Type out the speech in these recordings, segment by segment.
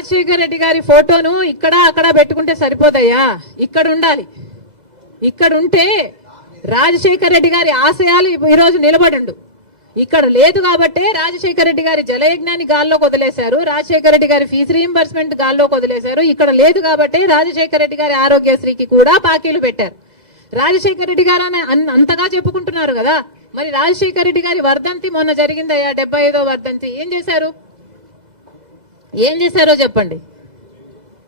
రాజశేఖర రెడ్డి గారి ఫోటోను ఇక్కడ అక్కడ పెట్టుకుంటే సరిపోతాయా? ఇక్కడ ఉండాలి. ఇక్కడ ఉంటే రాజశేఖర రెడ్డి గారి ఆశయాలు ఈరోజు నిలబడిండు. ఇక్కడ లేదు కాబట్టే రాజశేఖర రెడ్డి గారి జలయజ్ఞాన్ని గాల్లోకి వదిలేశారు, రాజశేఖర రెడ్డి గారి ఫీజు రీయింబర్స్మెంట్ గాల్లోకి వదిలేశారు. ఇక్కడ లేదు కాబట్టే రాజశేఖర రెడ్డి గారి ఆరోగ్యశ్రీకి కూడా పాకీలు పెట్టారు. రాజశేఖర రెడ్డి గారు అంతగా చెప్పుకుంటున్నారు కదా, మరి రాజశేఖర రెడ్డి గారి వర్ధంతి మొన్న జరిగిందయ్యా, 75వ వర్ధంతి. ఏం చేశారో చెప్పండి.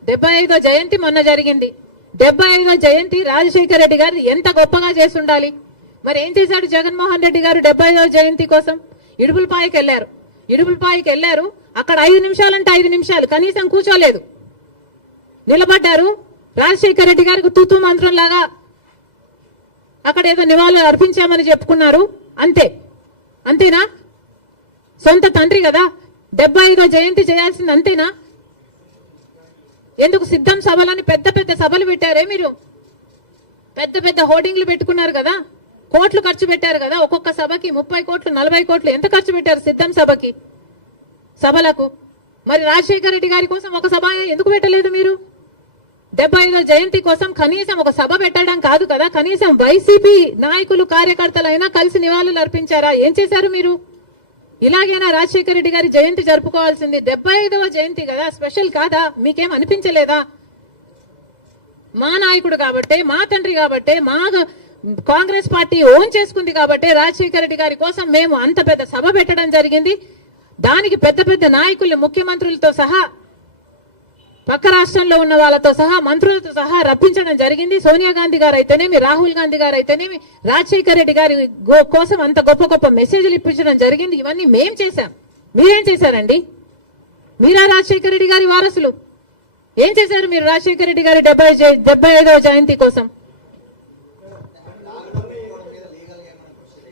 75వ జయంతి మొన్న జరిగింది. 75వ జయంతి రాజశేఖర రెడ్డి గారు ఎంత గొప్పగా చేసి ఉండాలి. మరి ఏం చేశాడు జగన్మోహన్ రెడ్డి గారు? 75వ జయంతి కోసం ఇడుపులపాయకి వెళ్ళారు. అక్కడ 5 నిమిషాలంటే 5 నిమిషాలు కనీసం కూర్చోలేదు, నిలబడ్డారు. రాజశేఖర రెడ్డి గారికి తూతూ మంత్రం లాగా అక్కడ ఏదో నివాళులు అర్పించామని చెప్పుకున్నారు. అంతేనా? సొంత తండ్రి కదా, 75వ జయంతి చేయాల్సింది అంతేనా? ఎందుకు సిద్ధం సభలని పెద్ద పెద్ద సభలు పెట్టారే మీరు? పెద్ద పెద్ద హోర్డింగ్లు పెట్టుకున్నారు కదా, కోట్లు ఖర్చు పెట్టారు కదా, ఒక్కొక్క సభకి 30 కోట్లు 40 కోట్లు ఎంత ఖర్చు పెట్టారు సిద్ధం సభలకు? మరి రాజశేఖర రెడ్డి గారి కోసం ఒక సభ ఎందుకు పెట్టలేదు మీరు? 75వ జయంతి కోసం కనీసం ఒక సభ పెట్టడం కాదు కదా, కనీసం వైసీపీ నాయకులు కార్యకర్తలైనా కలిసి నివాళులు అర్పించారా? ఏం చేశారు మీరు? ఇలాగైనా రాజశేఖర రెడ్డి గారి జయంతి జరుపుకోవాల్సింది. 75వ జయంతి కదా, స్పెషల్ కాదా? మీకేం అనిపించలేదా? మా నాయకుడు కాబట్టే, మా తండ్రి కాబట్టే, మా కాంగ్రెస్ పార్టీ ఓన్ చేసుకుంది కాబట్టే రాజశేఖర రెడ్డి గారి కోసం మేము అంత పెద్ద సభ పెట్టడం జరిగింది. దానికి పెద్ద పెద్ద నాయకులు, ముఖ్యమంత్రులతో సహా, పక్క రాష్ట్రంలో ఉన్న వాళ్ళతో సహా, మంత్రులతో సహా రప్పించడం జరిగింది. సోనియా గాంధీ గారు అయితేనేమి, రాహుల్ గాంధీ గారు అయితేనేమి రాజశేఖర రెడ్డి గారి కోసం అంత గొప్ప గొప్ప మెసేజ్లు ఇప్పించడం జరిగింది. ఇవన్నీ మేం చేశాం. మీరేం చేశారండి? మీరా రాజశేఖర రెడ్డి గారి వారసులు? ఏం చేశారు మీరు రాజశేఖర రెడ్డి గారి 75వ జయంతి కోసం?